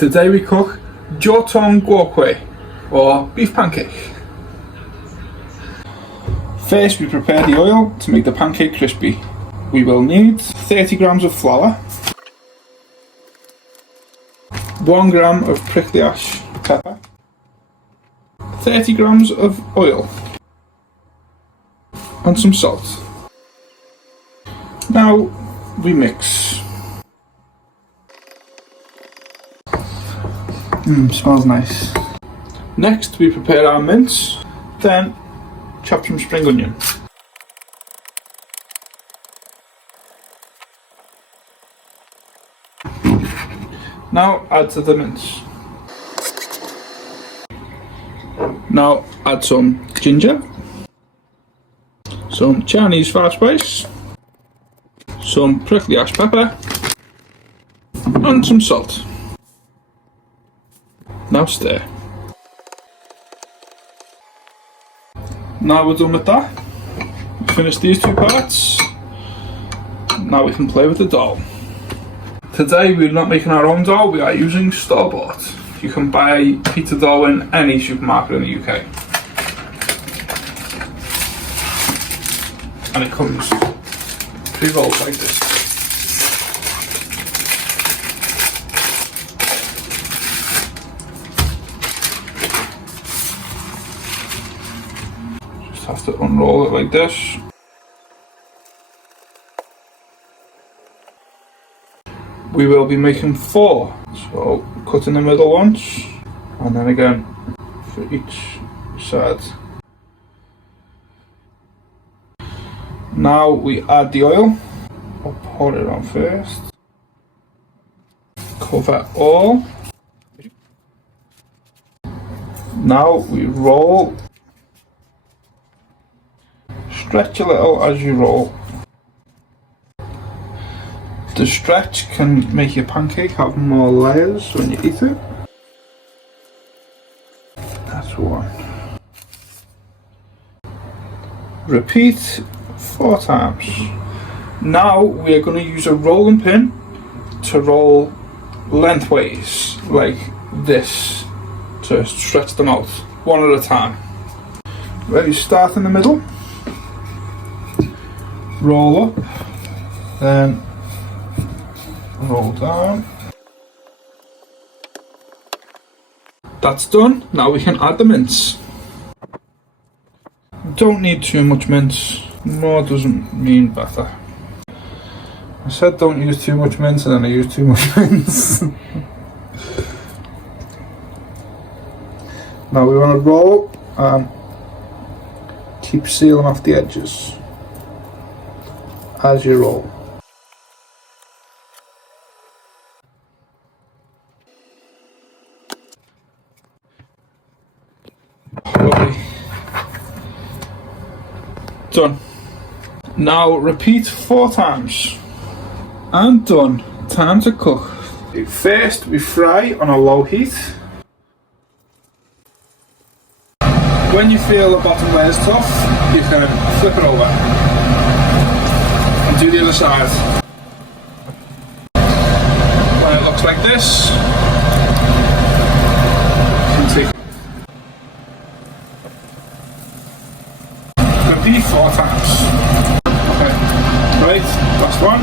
Today we cook Jorton guoque, or beef pancake. First we prepare the oil to make the pancake crispy. We will need 30 grams of flour, 1 gram of prickly ash pepper, 30 grams of oil, and some salt. Now we mix. Smells nice. Next we prepare our mince, then chop some spring onion. Now add to the mince. Now add some ginger, some Chinese five spice, some prickly ash pepper, and some salt. Now stir. Now we're done with that. Finish these two parts. Now we can play with the dough. Today we're not making our own dough, we are using store-bought. You can buy pizza dough in any supermarket in the UK. And it comes pre-rolled like this. Just have to unroll it like this. We will be making 4, so cut in the middle once, and then again for each side. Now we add the oil. I'll pour it on first. Cover all. Now we roll. Stretch a little as you roll. The stretch can make your pancake have more layers when you eat it. That's 1. Repeat 4 times. Now we are going to use a rolling pin to roll lengthways like this to stretch them out one at a time. Ready, start in the middle, roll up, then roll down. That's done. Now we can add the mince. Don't need too much mince. More doesn't mean better. I said don't use too much mince and then I used too much mince. Now we want to roll and keep sealing off the edges as you roll. Lovely. Done. Now repeat 4 times. And done. Time to cook. First we fry on a low heat. When you feel the bottom layer is tough, you can flip it over and do the other side. When it looks like this, you can take. Repeat 4 times. Okay, right, last one.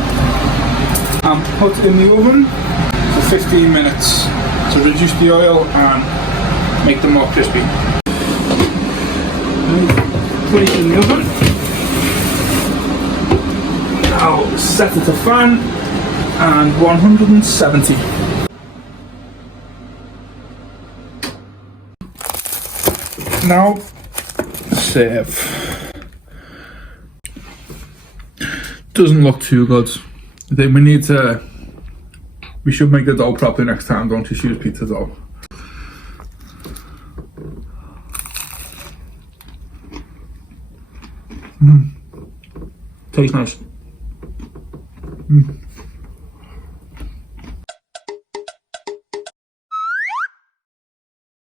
And put in the oven for 15 minutes to reduce the oil and make them more crispy. Put it in the oven. Now set it to fan and 170. Now serve. Doesn't look too good. I think we should make the dough properly next time, don't just use pizza dough. Tastes nice.